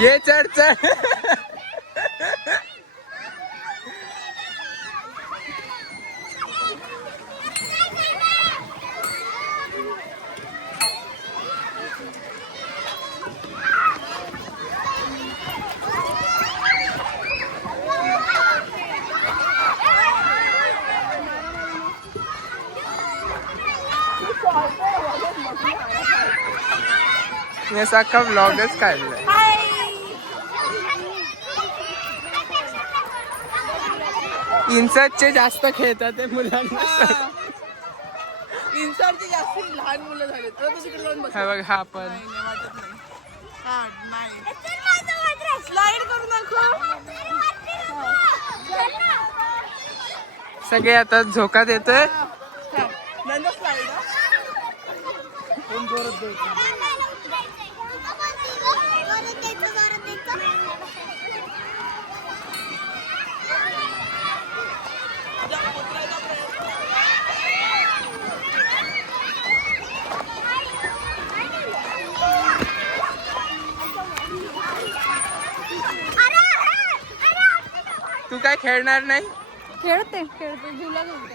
ये चढ चढ. मी असा अख्खा व्लॉगच काढलाय. इन्सर्टचे जास्त खेळतात ते मुलांना. इन्सर्टचे जास्त लहान मुलं झाले. हा बघ हा पण स्लाइड करू नको. सगळे आता झोकात येतोय. स्लाइड तू काय खेळणार नाही? खेळते झुला झुलते.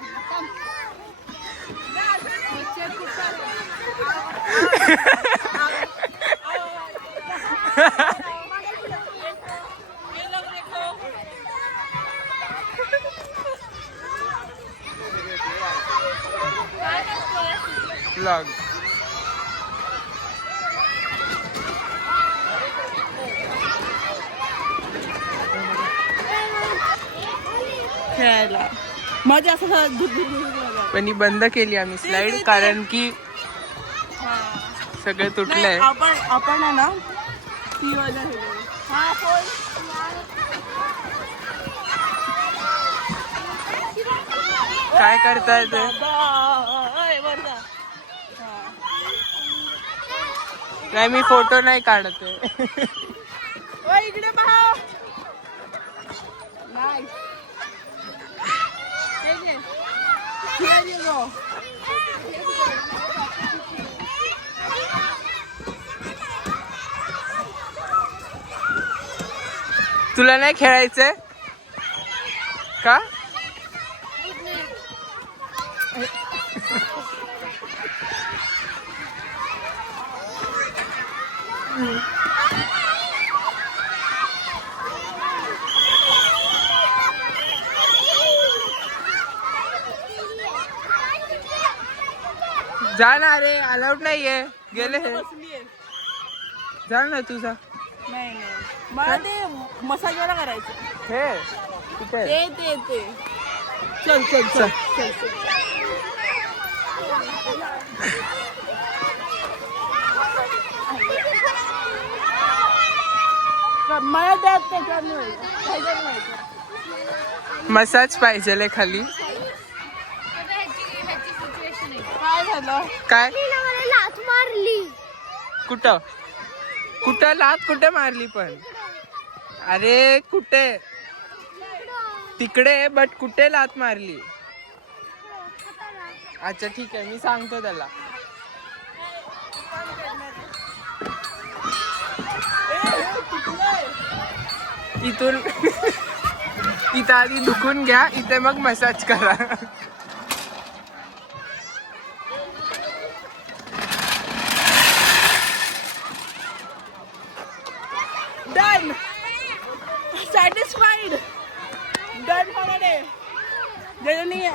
व्लॉग खेळायला मजा असं. पण ही बंद केली आम्ही स्लाइड कारण की सगळे तुटलंय. आपण आहे ना ती वाला काय करताय ते? नाही मी फोटो नाही काढत आहे. इकडे पहा. नाही तुला नाही खेळायचंय का? जा ना रे, अलाउड नाहीये. गेले हे. जा ना तुझा. नाही मला ते मसाज वाला करायचं. हे कुठे? ते चल चल चल चल. मला त्यात मसाज पाहिजे खाली. काय झालं? काय लाथ मारली. कुठं कुठं लात कुठे मारली पण? अरे कुठे? तिकडे बट कुठे लात मारली? अच्छा ठीक आहे मी सांगतो त्याला. इथून इथं आधी दुखून घ्या, इथे मग मसाज करा. डन. सॅटिस्फाईड. डन होणारे. नाही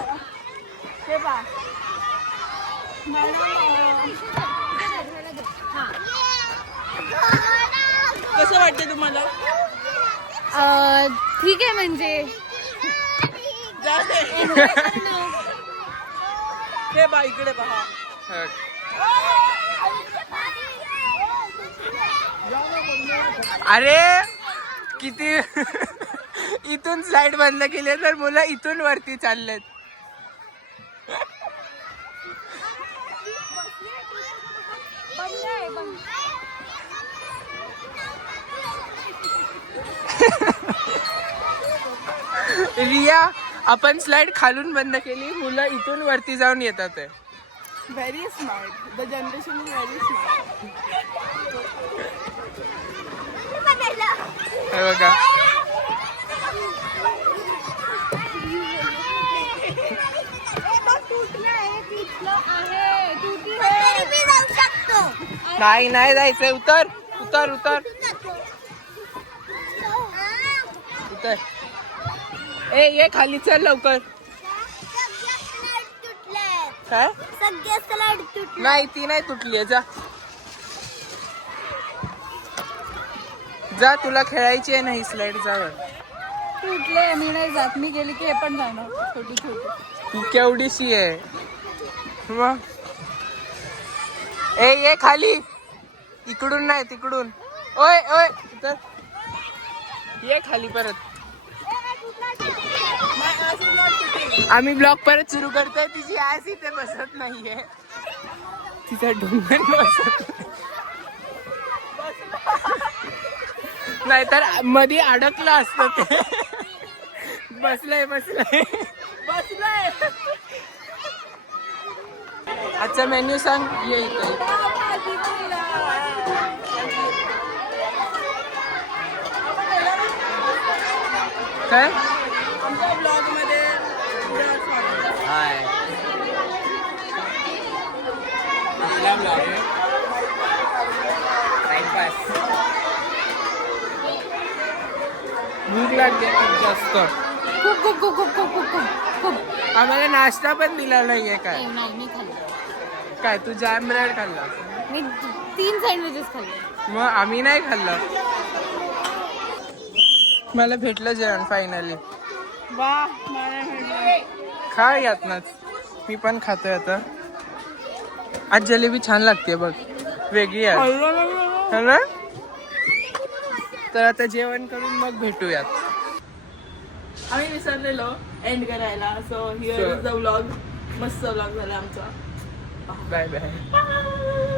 हे पा. कसं वाटतं तुम्हाला? ठीक आहे म्हणजे हे बा इकडे पहा. अरे किती इथून स्लाइड बंद केली तर मुलं इथून वरती चाललेत. रिया आपण स्लाइड खालून बंद केली, मुलं इथून वरती जाऊन येतात. Very smart. The generation is very smart. हे बघा नाही नाही जायचंय उतर उतर उतर उतर ए ये खाली चल लवकर काय नाही ती नाही तुटली जा जा तुला खेळायची आहे नाही स्लाइड जा तुटले मी नाही जात मी गेली की हे पण जाणार छोटी छोटी तू केवढीशी आहे मग ए ये खाली इकडून नाही तिकडून ओय ओय तर ये खाली परत आम्ही ब्लॉग परत सुरू करतोय तिची आस इथे बसत नाहीये तिचा डोंगर बसत नाही तर मध्ये अडकलं असतं ते बसलंय बसलंय बसलाय आजचा मेन्यू सांग ये इथे काय आमच्या ब्लॉग मध्ये पुढं स्वागत. हाय आपला ब्लॉग आहे टाइमपास भूक लागते खूप जास्त खूप खूप खूप खूप खूप खूप खूप खूप आम्हाला नाश्ता पण दिला नाहीये काय नाही मी खाल्लं काय तू जॅम ब्रेड खाल्ला मी 3 सँडविचेस खाल्ले मग आम्ही नाही खाल्लं मला भेटलं जेवण फायनली वा मला भेटलं. खा यातनच मी पण खातोय आता आज जलेबी छान लागते बघ वेगळी आहे खाल्लं नाही बाबा. है ना? तर आता जेवण करून मग भेटूयात आम्ही विसरलेलो एंड करायला so here is the vlog मस्त व्लॉग झाला आमचा बाय बाय Bye.